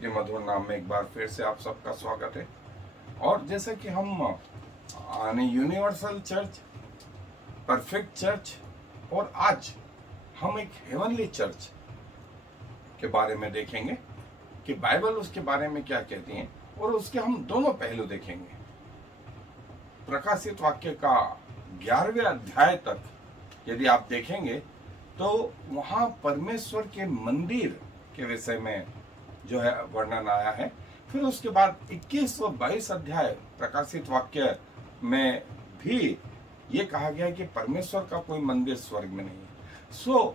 के मधुर नाम में एक बार फिर से आप सबका स्वागत है। और जैसे कि हम यूनिवर्सल चर्च, परफेक्ट चर्च और आज हम एक हेवनली चर्च के बारे में देखेंगे कि बाइबल उसके बारे में क्या कहती है, और उसके हम दोनों पहलू देखेंगे। प्रकाशित वाक्य का 11वें अध्याय तक यदि आप देखेंगे तो वहाँ परमेश्वर के मंदिर के विषय में जो है वर्णन आया है। फिर उसके बाद 21 और 22 अध्याय प्रकाशित वाक्य में भी ये कहा गया है कि परमेश्वर का कोई मंदिर स्वर्ग में नहीं है।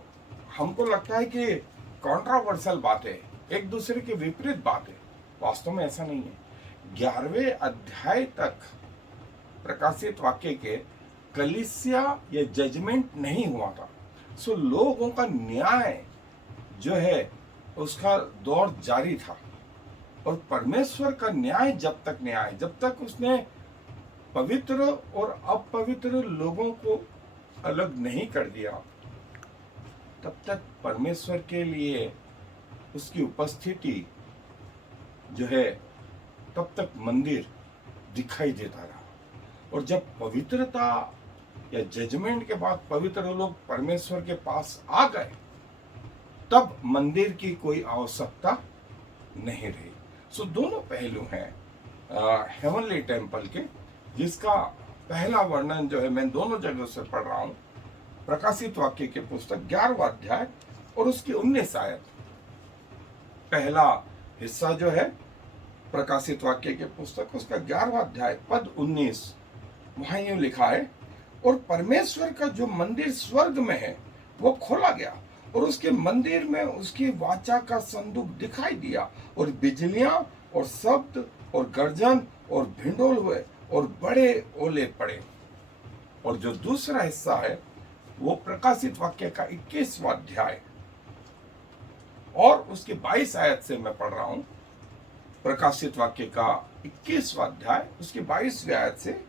हमको लगता है कि कॉन्ट्रोवर्शियल बात है, एक दूसरे के विपरीत बात है। वास्तव में ऐसा नहीं है। 11वें अध्याय तक प्रकाशित वाक्य के कलीसिया या जजमेंट नहीं हुआ था। लोगों का न्याय जो है उसका दौर जारी था, और परमेश्वर का न्याय जब तक नहीं आया, जब तक उसने पवित्र और अपवित्र लोगों को अलग नहीं कर दिया, तब तक परमेश्वर के लिए उसकी उपस्थिति जो है तब तक मंदिर दिखाई देता रहा। और जब पवित्रता या जजमेंट के बाद पवित्र लोग परमेश्वर के पास आ गए, तब मंदिर की कोई आवश्यकता नहीं रही। दोनों पहलू हैं हेवनली टेम्पल के, जिसका पहला वर्णन जो है मैं दोनों जगहों से पढ़ रहा हूं। प्रकाशित वाक्य के पुस्तक 11वां अध्याय और उसकी 19 आयत। पहला हिस्सा जो है प्रकाशित वाक्य के पुस्तक उसका 11वां अध्याय पद 19, वहां यूं लिखा है, और परमेश्वर का जो मंदिर स्वर्ग में है वो खोला गया, और उसके मंदिर में उसकी वाचा का संदूक दिखाई दिया, और बिजलियां और शब्द और गर्जन और भिंडोल हुए और बड़े ओले पड़े। और जो दूसरा हिस्सा है वो प्रकाशित वाक्य का 21वां अध्याय और उसके 22 आयत से मैं पढ़ रहा हूं। प्रकाशित वाक्य का 21वां अध्याय उसके 22वें आयत से,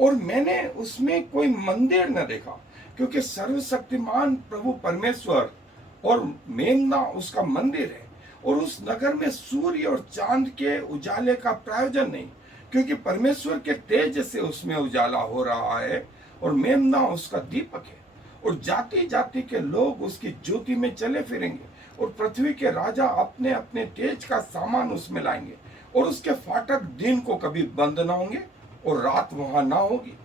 और मैंने उसमें कोई मंदिर न देखा, क्योंकि सर्वशक्तिमान प्रभु परमेश्वर और मेमना उसका मंदिर है, और उस नगर में सूर्य और चांद के उजाले का प्रयोजन नहीं, क्योंकि परमेश्वर के तेज से उसमें उजाला हो रहा है, और मेमना उसका दीपक है। और जाति जाति के लोग उसकी ज्योति में चले फिरेंगे, और पृथ्वी के राजा अपने अपने तेज का सामान उसमें लाएंगे, और उसके फाटक दिन को कभी बंद ना होंगे और रात वहां ना होगी।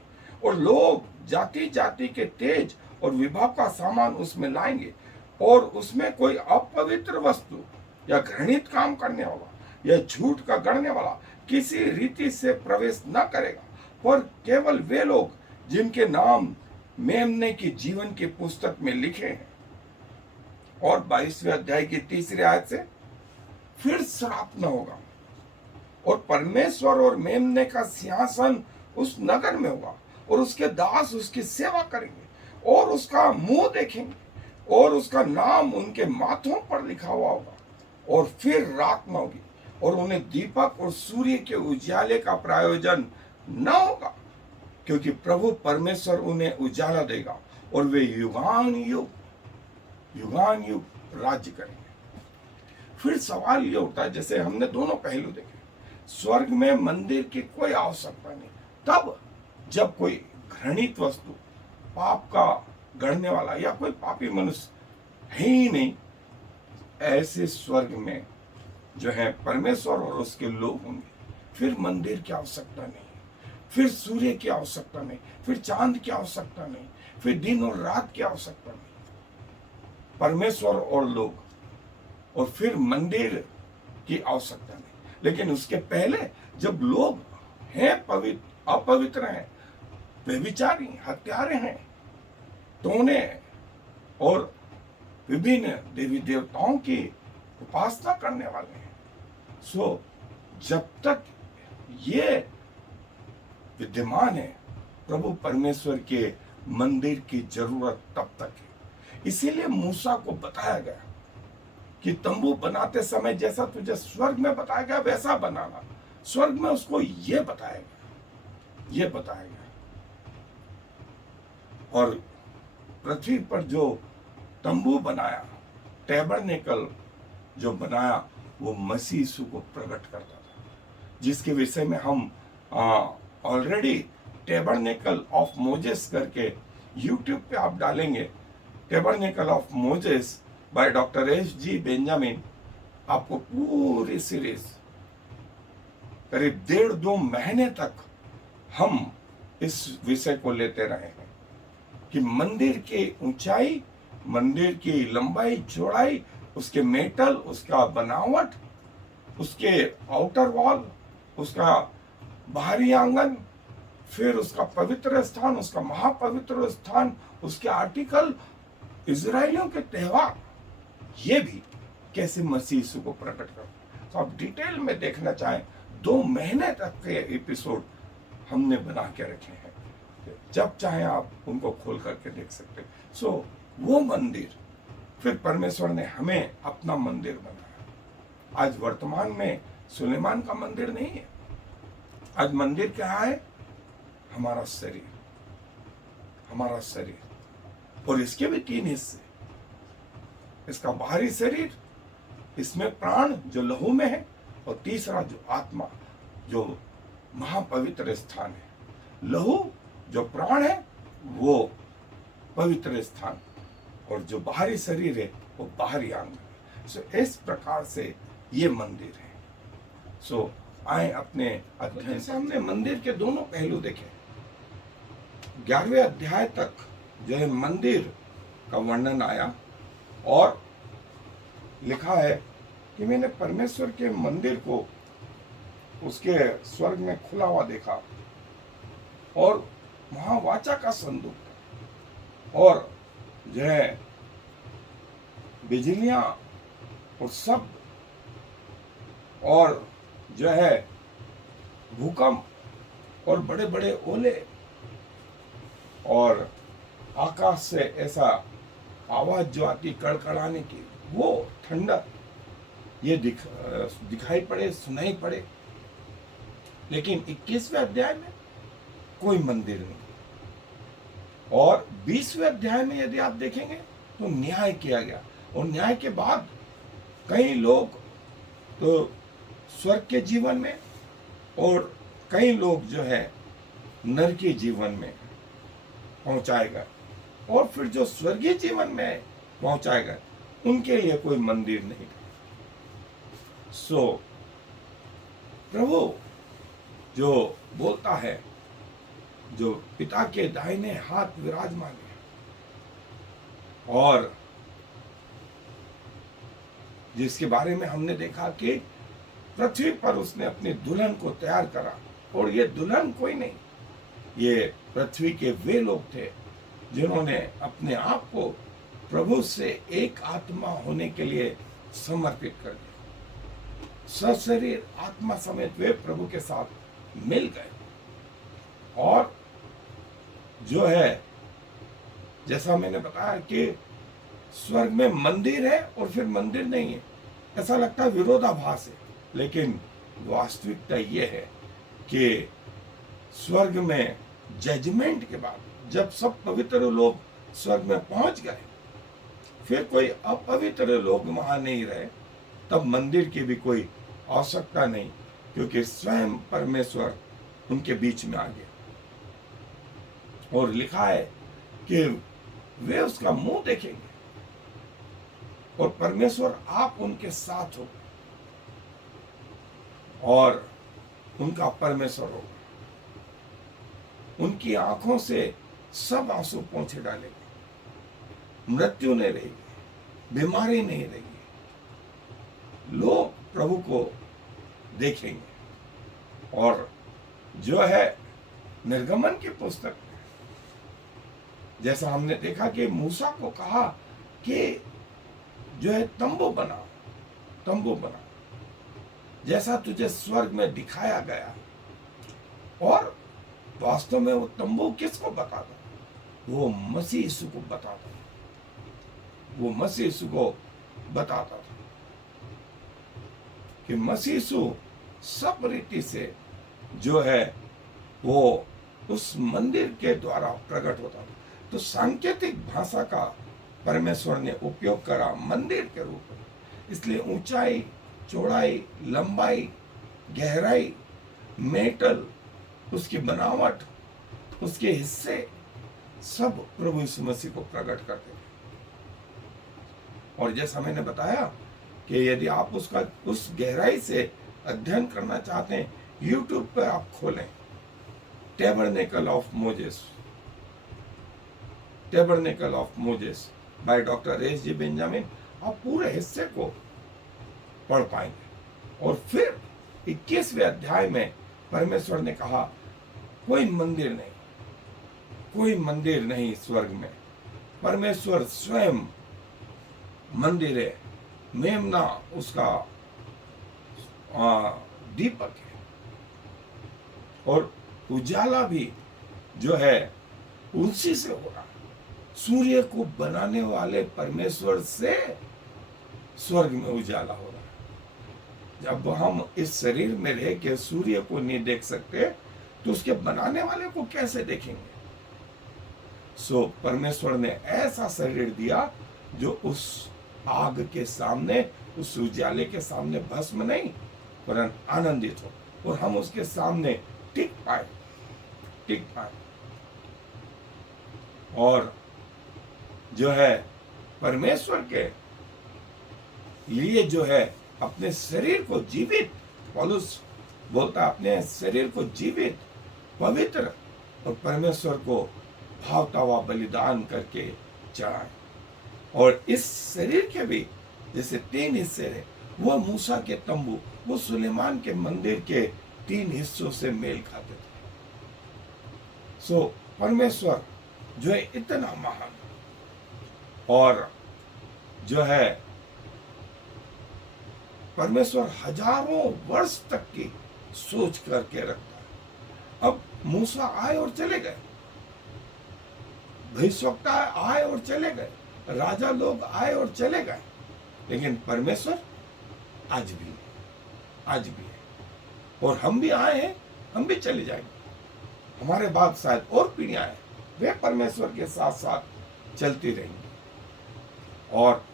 और लोग जाति जाति के तेज और विभाग का सामान उसमें लाएंगे, और उसमें कोई अपवित्र वस्तु या घृणित काम करने वाला या झूठ का गढ़ने वाला किसी रीति से प्रवेश न करेगा, पर केवल वे लोग जिनके नाम मेमने की जीवन की पुस्तक में लिखे हैं। और 22वें अध्याय की 3री आयत से, फिर श्राप न होगा, और परमेश्वर और मेमने का सिंहासन उस नगर में होगा, और उसके दास उसकी सेवा करेंगे और उसका मुंह देखेंगे, और उसका नाम उनके माथों पर लिखा हुआ होगा। और फिर रात न होगी, और उन्हें दीपक और सूर्य के उजाले का प्रयोजन न होगा, क्योंकि प्रभु परमेश्वर उन्हें उजाला देगा, और वे युगान युग राज्य करेंगे। फिर सवाल ये उठता है, जैसे हमने दोनों पहलू देखे, स्वर्ग में मंदिर की कोई आवश्यकता नहीं, तब जब कोई घृणित वस्तु, पाप का गढ़ने वाला या कोई पापी मनुष्य है ही नहीं, ऐसे स्वर्ग में जो है परमेश्वर और उसके लोग होंगे, फिर मंदिर की आवश्यकता नहीं, फिर सूर्य की आवश्यकता नहीं, फिर चांद की आवश्यकता नहीं, फिर दिन और रात की आवश्यकता नहीं, परमेश्वर और लोग, और फिर मंदिर की आवश्यकता नहीं। लेकिन उसके पहले जब लोग हैं अपवित्र हैं, व्यभिचारी, हत्यारे हैं, टोने और विभिन्न देवी देवताओं की उपासना करने वाले हैं, जब तक ये विद्यमान है, प्रभु परमेश्वर के मंदिर की जरूरत तब तक है। इसीलिए मूसा को बताया गया कि तंबू बनाते समय जैसा तुझे स्वर्ग में बताया गया वैसा बनाना। स्वर्ग में उसको ये बताया गया, और पृथ्वी पर जो तंबू बनाया, टैबरनेकल जो बनाया, वो मसीह यीशु को प्रकट करता था, जिसके विषय में हम ऑलरेडी टेबरनेकल ऑफ मोजेस करके यूट्यूब पे आप डालेंगे, tabernacle of Moses by doctor H.G.. Benjamin, आपको पूरी सीरीज करीब 1.5-2 महीने तक हम इस विषय को लेते रहे हैं कि मंदिर की ऊंचाई, मंदिर की लंबाई चौड़ाई, उसके मेटल, उसका बनावट, उसके आउटर वॉल, उसका बाहरी आंगन, फिर उसका पवित्र स्थान, उसका महापवित्र स्थान, उसके आर्टिकल, इजराइलियों के त्योहार, ये भी कैसे मसीह यीशु को प्रकट कर। तो आप डिटेल में देखना चाहें 2 महीने तक के एपिसोड हमने बना के रखे हैं, जब चाहे आप उनको खोल करके देख सकते हैं। सो वो मंदिर, फिर परमेश्वर ने हमें अपना मंदिर बनाया। आज वर्तमान में सुलेमान का मंदिर नहीं है, आज मंदिर क्या है? हमारा शरीर, हमारा शरीर। और इसके भी 3 हिस्से, इसका बाहरी शरीर, इसमें प्राण जो लहू में है, और तीसरा जो आत्मा, जो महापवित्र स्थान है। लहू जो प्राण है वो पवित्र स्थान, और जो बाहरी शरीर है वो बाहरी आंगन है। सो इस प्रकार से ये मंदिर है। सो आए अपने अध्ययन से हमने मंदिर के दोनों पहलू देखे। 11वें अध्याय तक जो है मंदिर का वर्णन आया, और लिखा है कि मैंने परमेश्वर के मंदिर को उसके स्वर्ग में खुला हुआ देखा, और वहां वाचा का संदूक, और जो है बिजलियां और शब्द, और जो है भूकंप, और बड़े बड़े ओले, और आकाश से ऐसा आवाज जो आती कड़कड़ाने की, वो ठंडक, ये दिखाई पड़े, सुनाई पड़े। लेकिन 21वें अध्याय में कोई मंदिर नहीं, और 20वें अध्याय में यदि आप देखेंगे तो न्याय किया गया, और न्याय के बाद कई लोग तो स्वर्ग के जीवन में, और कई लोग जो है नरकी जीवन में पहुंचाए गए, और फिर जो स्वर्गीय जीवन में पहुंचाए गए उनके लिए कोई मंदिर नहीं था। सो प्रभु जो बोलता है, जो पिता के दाहिने हाथ विराजमान है, और जिसके बारे में हमने देखा कि पृथ्वी पर उसने अपनी दुल्हन को तैयार करा, और ये दुल्हन कोई नहीं, ये पृथ्वी के वे लोग थे जिन्होंने अपने आप को प्रभु से एक आत्मा होने के लिए समर्पित कर दिया। सशरीर आत्मा समेत वे प्रभु के साथ मिल गए, और जो है जैसा मैंने बताया कि स्वर्ग में मंदिर है और फिर मंदिर नहीं है, ऐसा लगता है विरोधाभास है, लेकिन वास्तविकता यह है कि स्वर्ग में जजमेंट के बाद जब सब पवित्र लोग स्वर्ग में पहुंच गए, फिर कोई अपवित्र लोग वहां नहीं रहे, तब मंदिर की भी कोई आवश्यकता नहीं, क्योंकि स्वयं परमेश्वर उनके बीच में आ गया। और लिखा है कि वे उसका मुंह देखेंगे, और परमेश्वर आप उनके साथ हो, और उनका परमेश्वर होगा। उनकी आंखों से सब आंसू पोंछे डालेंगे, मृत्यु नहीं रहेगी, बीमारी नहीं रहेगी, लोग प्रभु को देखेंगे। और जो है निर्गमन की पुस्तक में जैसा हमने देखा कि मूसा को कहा कि जो है तंबू बना, तंबू बना जैसा तुझे स्वर्ग में दिखाया गया। और वास्तव में वो तंबू किसको बताता? वो मसीह यीशु को बताता, वो मसीह यीशु को बताता था कि मसीह यीशु सब रीति से जो है वो उस मंदिर के द्वारा प्रकट होता था। तो सांकेतिक भाषा का परमेश्वर ने उपयोग करा मंदिर के रूप में, इसलिए ऊंचाई, चौड़ाई, लंबाई, गहराई, मेटल, उसकी बनावट, उसके हिस्से सब प्रभु यीशु मसीह को प्रकट करते थे। और जैसा मैंने बताया कि यदि आप उसका उस गहराई से अध्ययन करना चाहते हैं, यूट्यूब पर आप खोलें tabernacle of Moses, tabernacle of Moses by doctor S G Benjamin, आप पूरे हिस्से को पढ़ पाएंगे। और फिर 21वें अध्याय में परमेश्वर ने कहा कोई मंदिर नहीं, कोई मंदिर नहीं स्वर्ग में, परमेश्वर स्वयं मंदिर है, मेमना उसका दीपक है, और उजाला भी जो है उसी से हो रहा है। सूर्य को बनाने वाले परमेश्वर से स्वर्ग में उजाला हो रहा है। जब हम इस शरीर में रह के सूर्य को नहीं देख सकते तो उसके बनाने वाले को कैसे देखेंगे? सो परमेश्वर ने ऐसा शरीर दिया जो उस आग के सामने, उस उजाले के सामने भस्म नहीं परंतु आनंदित हो, और हम उसके सामने टिक पाए। और जो है परमेश्वर के लिए जो है अपने शरीर को जीवित, पौलुस बोलता है अपने शरीर को जीवित, पवित्र और परमेश्वर को भावता हुआ बलिदान करके चढ़ाए। और इस शरीर के भी जैसे 3 हिस्से हैं, वो मूसा के तंबू, वो सुलेमान के मंदिर के 3 हिस्सों से मेल खाते थे। सो परमेश्वर जो है इतना महान, और जो है परमेश्वर हजारों वर्ष तक की सोच करके रखता है। अब मूसा आए और चले गए, भविष्यवक्ता आए और चले गए, राजा लोग आए और चले गए, लेकिन परमेश्वर आज भी है। और हम भी आए हैं, हम भी चले जाएंगे, हमारे बाद शायद और पीढ़ियां हैं, वे परमेश्वर के साथ साथ चलती रहेंगी। और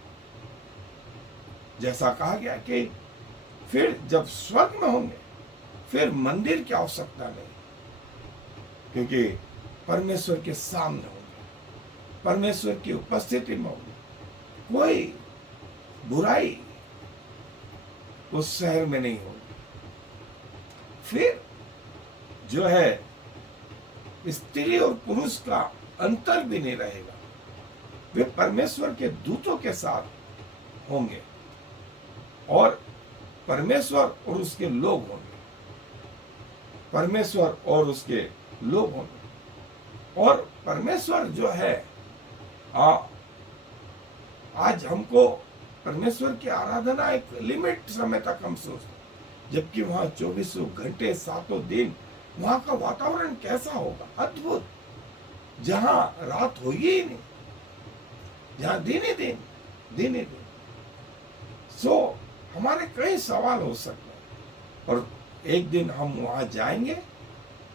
जैसा कहा गया कि फिर जब स्वर्ग में होंगे फिर मंदिर की आवश्यकता नहीं, क्योंकि परमेश्वर के सामने होंगे, परमेश्वर की उपस्थिति में होंगे, कोई बुराई उस शहर में नहीं होगी। फिर जो है स्त्री और पुरुष का अंतर भी नहीं रहेगा, वे परमेश्वर के दूतों के साथ होंगे और परमेश्वर और उसके लोग होंगे, परमेश्वर और उसके लोग होंगे। और परमेश्वर जो है आज हमको परमेश्वर की आराधना एक लिमिट समय तक हम सोचते, जबकि वहां 24 घंटे 7 दिन वहां का वातावरण कैसा होगा, अद्भुत, जहां रात होगी ही नहीं, जहां दिन ही दिन। सो हमारे कई सवाल हो सकते हैं, और एक दिन हम वहां जाएंगे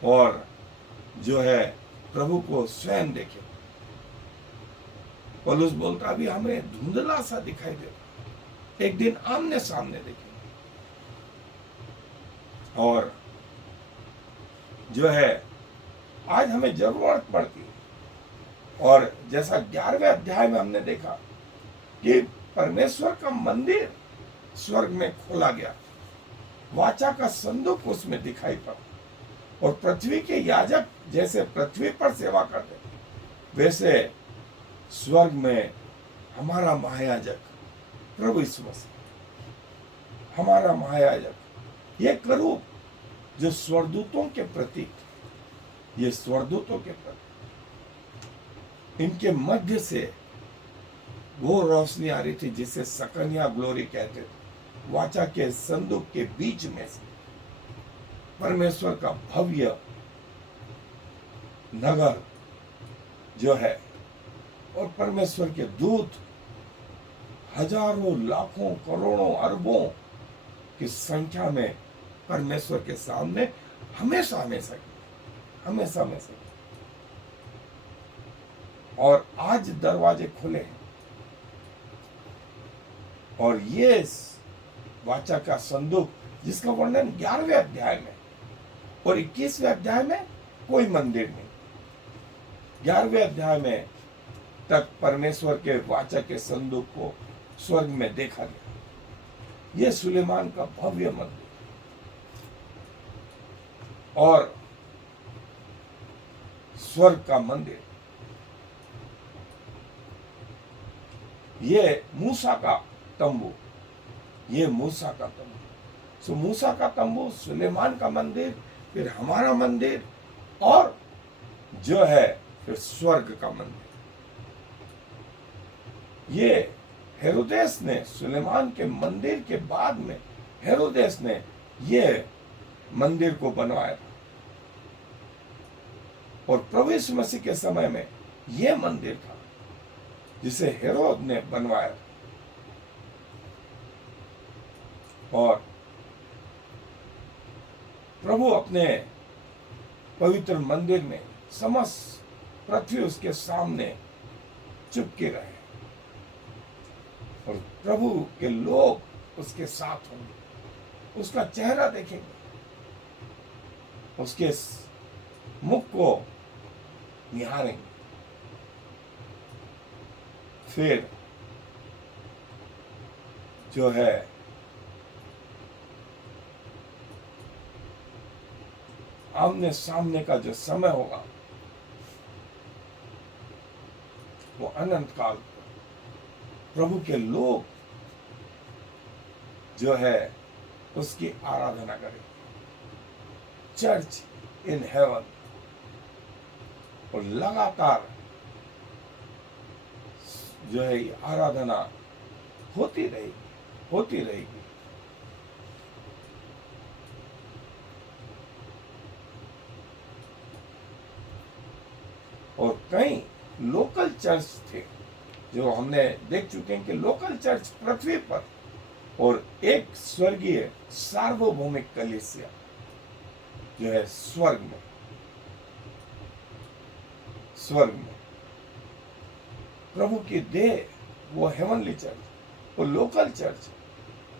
और जो है प्रभु को स्वयं देखेंगे। पौलुस बोलता अभी हमें धुंधला सा दिखाई देता, एक दिन आमने सामने देखेंगे। और जो है आज हमें जरूरत पड़ती है, और जैसा 11वें अध्याय में हमने देखा कि परमेश्वर का मंदिर स्वर्ग में खोला गया, वाचा का संदूक उसमें दिखाई पड़ा, और पृथ्वी के याजक जैसे पृथ्वी पर सेवा करते वैसे स्वर्ग में हमारा महायाजक प्रभु यीशु मसीह, हमारा महायाजक, ये करूब जो स्वर्गदूतों के प्रतीक, ये स्वर्गदूतों के प्रतीक, इनके मध्य से वो रोशनी आ रही थी जिसे सकनिया ग्लोरी कहते थे। वाचा के संदूक के बीच में से परमेश्वर का भव्य नगर जो है, और परमेश्वर के दूत हजारों लाखों करोड़ों अरबों की संख्या में परमेश्वर के सामने हमेशा हमेशा और आज दरवाजे खुले हैं, और ये वाचा का संदूक, जिसका वर्णन 11वें अध्याय में, और 21वें अध्याय में कोई मंदिर नहीं। 11वें अध्याय में तक परमेश्वर के वाचा के संदूक को स्वर्ग में देखा गया। यह सुलेमान का भव्य मंदिर और स्वर्ग का मंदिर, ये मूसा का तंबू, ये मूसा का तंबू। सो मूसा का तंबू, सुलेमान का मंदिर, फिर हमारा मंदिर, और जो है फिर स्वर्ग का मंदिर। ये हेरोदेस ने सुलेमान के मंदिर के बाद में हेरोदेस ने ये मंदिर को बनवाया था, और प्रभु यीशु मसीह के समय में यह मंदिर था जिसे हेरोद ने बनवाया था। और प्रभु अपने पवित्र मंदिर में समस्त पृथ्वी उसके सामने चुपके रहे, और प्रभु के लोग उसके साथ होंगे, उसका चेहरा देखेंगे, उसके मुख को निहारेंगे। फिर जो है आमने सामने का जो समय होगा वो अनंत काल, प्रभु के लोग जो है उसकी आराधना करेंगे। चर्च इन हेवन, और लगातार जो है आराधना होती रहेगी, होती रहेगी। और कई लोकल चर्च थे जो हमने देख चुके हैं कि लोकल चर्च पृथ्वी पर, और एक स्वर्गीय सार्वभौमिक कलीसिया जो है स्वर्ग में, स्वर्ग में प्रभु की देह, वो हेवनली चर्च। और लोकल चर्च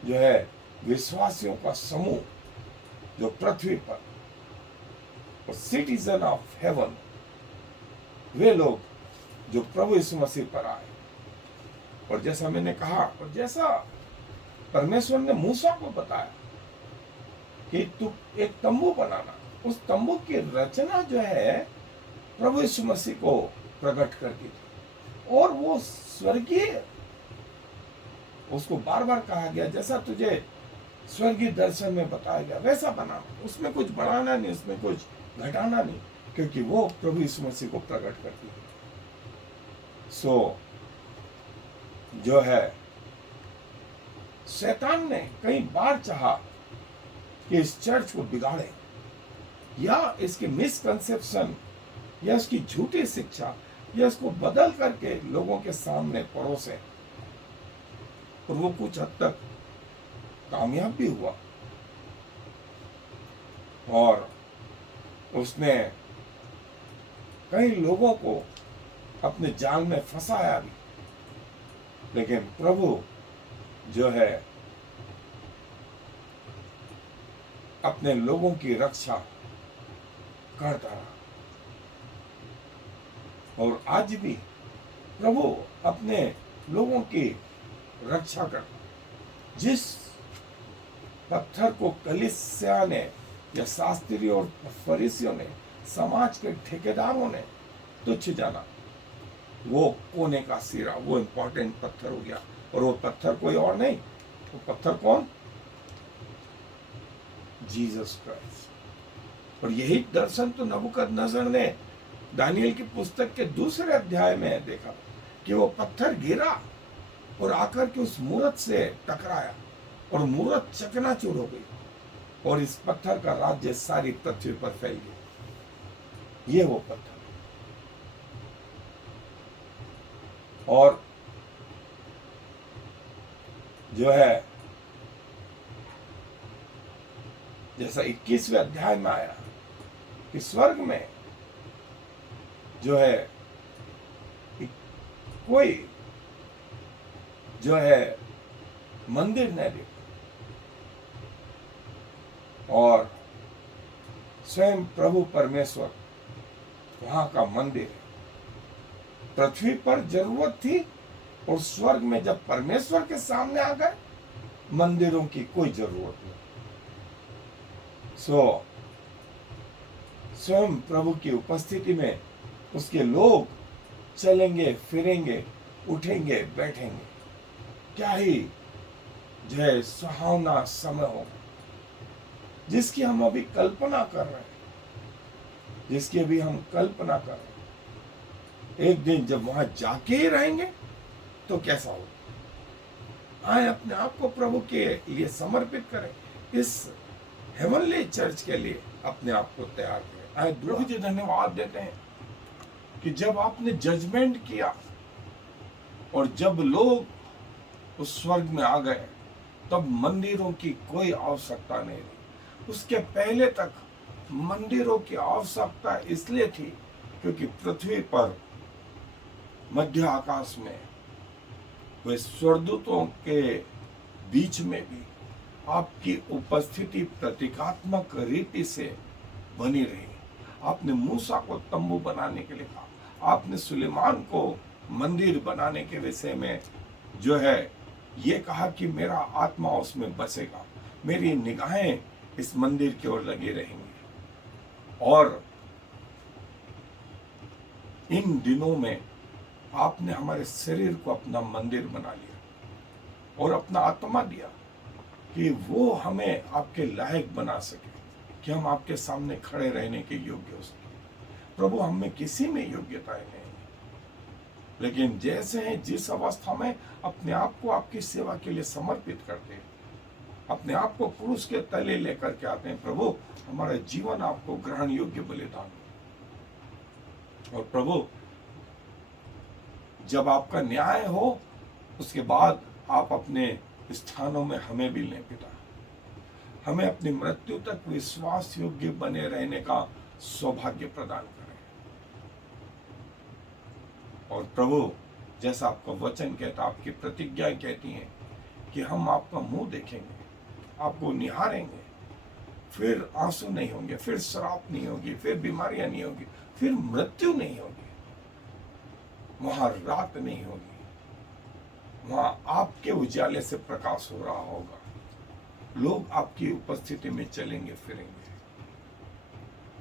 जो है विश्वासियों का समूह जो पृथ्वी पर, और सिटीजन ऑफ हेवन, वे लोग जो प्रभु यीशु मसीह पर आए। और जैसा मैंने कहा, और जैसा परमेश्वर ने मूसा को बताया कि तू एक तंबू बनाना, उस तंबू की रचना जो है प्रभु यीशु मसीह को प्रकट करती थी, और वो स्वर्गीय, उसको बार बार कहा गया जैसा तुझे स्वर्गीय दर्शन में बताया गया वैसा बनाना, उसमें कुछ बढ़ाना नहीं, उसमें कुछ घटाना नहीं, क्योंकि वो प्रभु यीशु मसीह को प्रकट करती है। सो जो है शैतान ने कई बार चाहा कि इस चर्च को बिगाड़े, या इसकी मिसकंसेप्शन, या इसकी झूठी शिक्षा, या इसको बदल करके लोगों के सामने परोसे, और वो कुछ हद तक कामयाब भी हुआ, और उसने कई लोगों को अपने जाल में फंसाया भी। लेकिन प्रभु जो है अपने लोगों की रक्षा करता रहा, और आज भी प्रभु अपने लोगों की रक्षा करता। जिस पत्थर को कलीसिया ने, या शास्त्री और फरीसियों ने, समाज के ठेकेदारों ने तुच्छ जाना, वो कोने का सिरा, वो इंपॉर्टेंट पत्थर हो गया। और वो पत्थर कोई और नहीं, वो पत्थर कौन? Jesus Christ. और यही दर्शन तो नबूकदनेस्सर ने दानियल की पुस्तक के 2 अध्याय में देखा कि वो पत्थर गिरा और आकर के उस मूरत से टकराया, और मूरत चकनाचूर हो गई, और इस पत्थर का राज्य सारी पृथ्वी पर फैल गया। ये वो पत्थर। और जो है जैसा 21वें अध्याय में आया कि स्वर्ग में जो है कोई जो है मंदिर नहीं देखा, और स्वयं प्रभु परमेश्वर वहां का मंदिर है। पृथ्वी पर जरूरत थी और स्वर्ग में जब परमेश्वर के सामने आ गए, मंदिरों की कोई जरूरत नहीं। स्वयं प्रभु की उपस्थिति में उसके लोग चलेंगे, फिरेंगे, उठेंगे, बैठेंगे। क्या ही जय सुहावना समय हो, जिसकी हम अभी कल्पना कर रहे हैं, जिसकी अभी हम कल्पना कर रहे हैं। एक दिन जब वहां जाके ही रहेंगे तो कैसा होगा। आए अपने आप को प्रभु के लिए समर्पित करें, इस हेवनली चर्च के लिए अपने आप को तैयार करें। आए प्रभु जी धन्यवाद देते हैं कि जब आपने जजमेंट किया और जब लोग उस स्वर्ग में आ गए, तब मंदिरों की कोई आवश्यकता नहीं रही। उसके पहले तक मंदिरों की आवश्यकता इसलिए थी क्योंकि पृथ्वी पर मध्य आकाश में वे स्वर्गदूतों के बीच में भी आपकी उपस्थिति प्रतीकात्मक रीति से बनी रही। आपने मूसा को तंबू बनाने के लिए कहा, आपने सुलेमान को मंदिर बनाने के विषय में जो है ये कहा कि मेरा आत्मा उसमें बसेगा, मेरी निगाहें इस मंदिर की ओर लगी रहेंगी। और इन दिनों में आपने हमारे शरीर को अपना मंदिर बना लिया और अपना आत्मा दिया कि वो हमें आपके लायक बना सके, कि हम आपके सामने खड़े रहने के योग्य हो सके। प्रभु, हम में किसी में योग्यताएं नहीं, लेकिन जैसे हैं जिस अवस्था में अपने आप को आपकी सेवा के लिए समर्पित करते हैं, अपने आप को क्रूस के तले लेकर के आते हैं, प्रभु हमारा जीवन आपको ग्रहण योग्य बलिदान। और प्रभु, जब आपका न्याय हो उसके बाद आप अपने स्थानों में हमें भी लें पिता। हमें अपनी मृत्यु तक विश्वास योग्य बने रहने का सौभाग्य प्रदान करें। और प्रभु, जैसा आपका वचन कहता, आपकी प्रतिज्ञाएं कहती हैं कि हम आपका मुंह देखेंगे, आपको निहारेंगे, फिर आंसू नहीं होंगे, फिर श्राप नहीं होगी, फिर बीमारियां नहीं होगी, फिर मृत्यु नहीं होगी, वहां रात नहीं होगी, वहां आपके उजाले से प्रकाश हो रहा होगा। लोग आपकी उपस्थिति में चलेंगे फिरेंगे।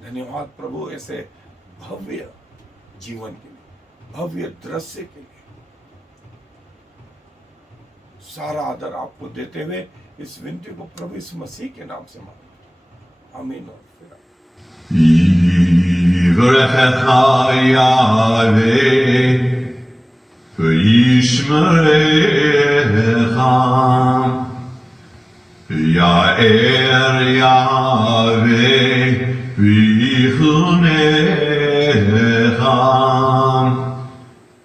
धन्यवाद प्रभु, ऐसे भव्य जीवन के लिए, भव्य दृश्य के लिए। सारा आदर आपको देते हुए इस विनती को प्रभु इस मसीह के नाम से मांगते, आमीन। और फिर Ya'er Yahweh v'yichunecha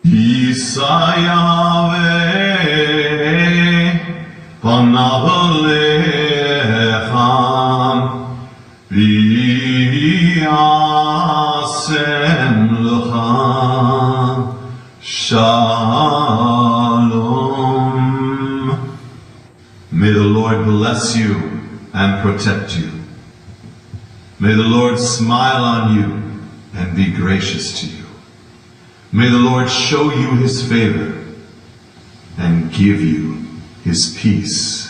Yisa Yahweh panav alecha v'yasem lecha Shalom. May the Lord bless you and protect you. May the Lord smile on you and be gracious to you. May the Lord show you his favor and give you his peace.